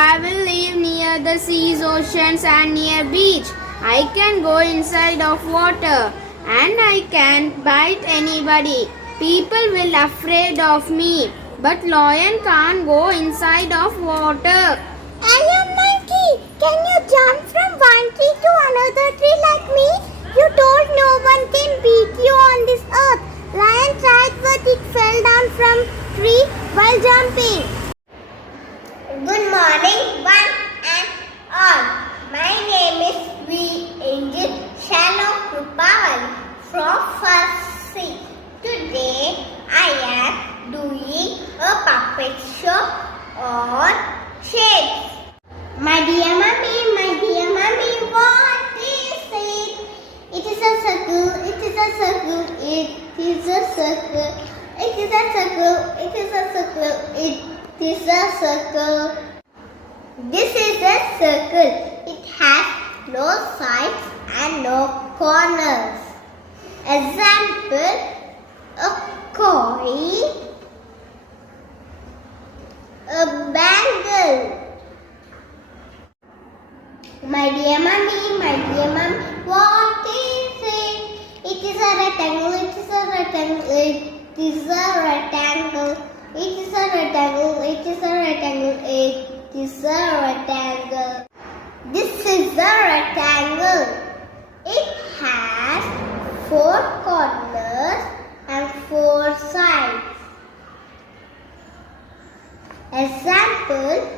I will live near the seas, oceans and near beach. I can go inside of water and I can bite anybody. People will afraid of me, but lion can't go inside of water. I am monkey. Can you jump from one tree to another tree like me? You told no one can beat you on this earth. Lion tried but it fell down from tree while jumping. Good morning one and all. My name is V. Angel Shalom Krupavali from first C. Today I am doing a puppet show on shapes. My dear mommy, what is it? It is a circle, it is a circle, it is a circle, it is a circle, it is a circle, it is a circle. This is a circle. It has no sides and no corners. Example, a coin, a bangle. My dear mommy, what is it? It is a rectangle, it is a rectangle, it is a rectangle, it is a rectangle, it is a rectangle, it is a rectangle. This is a rectangle. It has 4 corners and 4 sides. Example,